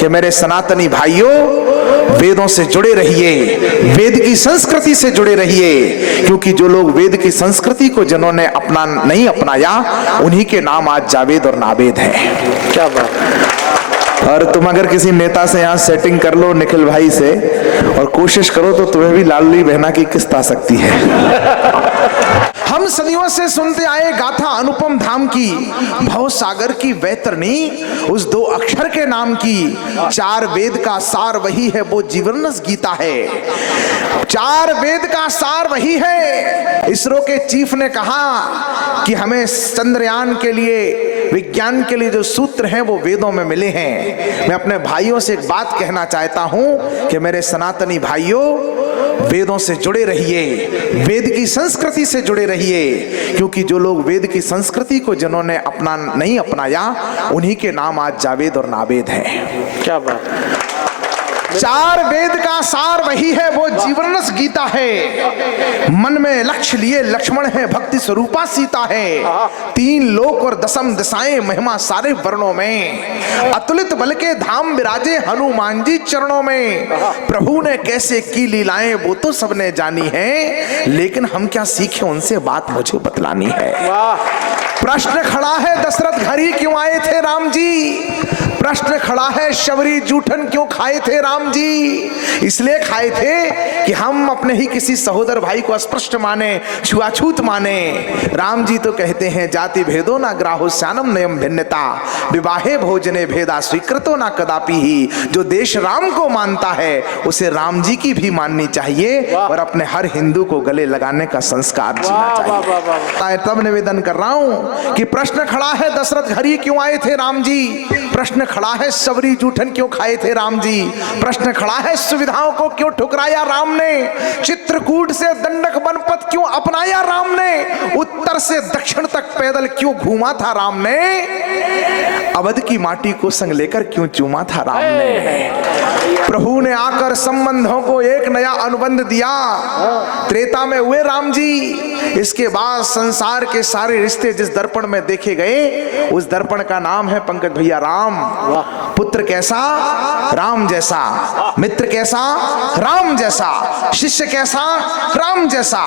कि मेरे सनातनी भाइयों, वेदों से जुड़े रहिए, वेद की संस्कृति से जुड़े रहिए, क्योंकि जो लोग वेद की संस्कृति को जिन्होंने नहीं अपनाया, उन्हीं के नाम आज जावेद और नावेद है। क्या बात। और तुम अगर किसी नेता से यहाँ सेटिंग कर लो, निखिल भाई से, और कोशिश करो तो तुम्हें भी लाडली बहना की किस्त आ सकती है। हम सदियों से सुनते आए गाथा अनुपम धाम की, भव सागर की वैतरणी, उस दो अक्षर के नाम की। चार वेद का सार वही है, वो जीवनस गीता है। चार वेद का सार वही है। इसरो के चीफ ने कहा कि हमें चंद्रयान के लिए, विज्ञान के लिए जो सूत्र हैं वो वेदों में मिले हैं। मैं अपने भाइयों से एक बात कहना चाहता हूं कि मेरे सनातनी भाइयों, वेदों से जुड़े रहिए, वेद की संस्कृति से जुड़े रहिए, क्योंकि जो लोग वेद की संस्कृति को जिन्होंने नहीं अपनाया, उन्हीं के नाम आज जावेद और नावेद है। क्या बात। चार वेद का सार वही है, वो जीवनस गीता है। मन में लक्ष्य लिए लक्ष्मण है, भक्ति स्वरूपा सीता है। तीन लोक और दसम दिशाएं, महिमा सारे वर्णों में। अतुलित बल के धाम विराजे हनुमान जी चरणों में। प्रभु ने कैसे की लीलाएं वो तो सबने जानी है, लेकिन हम क्या सीखे उनसे, बात मुझे बतलानी है। प्रश्न खड़ा है दशरथ घर ही क्यों आए थे राम जी। प्रश्न खड़ा है शबरी जूठन क्यों खाए थे राम जी। इसलिए खाए थे कि हम अपने ही किसी सहोदर भाई को अस्पृश्य माने, छुआछूत माने। राम जी तो कहते हैं जाति भेदो ना ग्राहो श्यानम नयम भिन्नता, विवाहे भोजने भेदा स्वीकृतो ना कदापि ही। जो देश राम को मानता है उसे राम जी की भी माननी चाहिए, और अपने हर हिंदू को गले लगाने का संस्कार जीना चाहिए। तब निवेदन कर रहा हूं कि प्रश्न खड़ा है दशरथ घर ही क्यों आए थे राम जी। प्रश्न खड़ा है सबरी जूठन क्यों खाए थे राम जी। प्रश्न खड़ा है सुविधाओं को क्यों ठुकराया राम ने। चित्रकूट से दंडक बनपत क्यों अपनाया राम ने। उत्तर से दक्षिण तक पैदल क्यों घूमा था राम ने। अवध की माटी को संग लेकर क्यों चूमा था राम ने। प्रभु ने आकर संबंधों को एक नया अनुबंध दिया। त्रेता में हुए राम जी। इसके बाद संसार के सारे रिश्ते जिस दर्पण में देखे गए, उस दर्पण का नाम है पंकज भैया राम। पुत्र कैसा, राम जैसा। मित्र कैसा, राम जैसा। शिष्य कैसा, राम जैसा।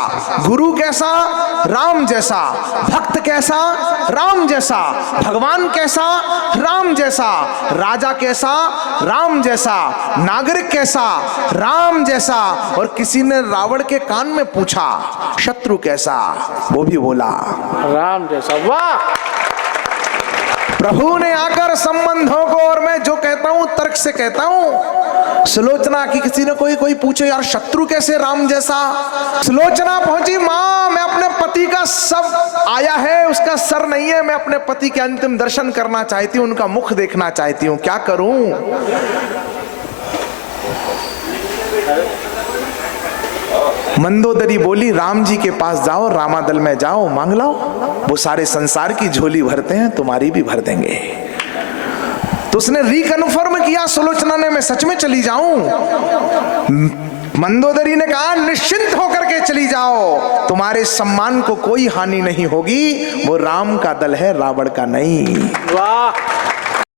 गुरु कैसा, राम जैसा। भक्त कैसा, राम जैसा। भगवान कैसा, राम जैसा। राजा कैसा, राम जैसा। नागरिक कैसा, राम जैसा। और किसी ने रावण के कान में पूछा शत्रु कैसा, वो भी बोला राम जैसा। वाह। प्रभु ने आकर संबंधों को, और मैं जो कहता हूं तर्क से कहता हूं, सुलोचना की किसी ने कोई पूछे यार शत्रु कैसे राम जैसा। सुलोचना पहुंची, मां मैं अपने पति का सब आया है, उसका सर नहीं है। मैं अपने पति के अंतिम दर्शन करना चाहती हूं, उनका मुख देखना चाहती हूं, क्या करूं। मंदोदरी बोली राम जी के पास जाओ, रामादल में जाओ, मांग लाओ, वो सारे संसार की झोली भरते हैं, तुम्हारी भी भर देंगे। तो उसने रिकन्फर्म किया सुलोचना ने, मैं सच में चली जाऊं। मंदोदरी ने कहा निश्चिंत होकर के चली जाओ, तुम्हारे सम्मान को कोई हानि नहीं होगी। वो राम का दल है, रावण का नहीं। वाह।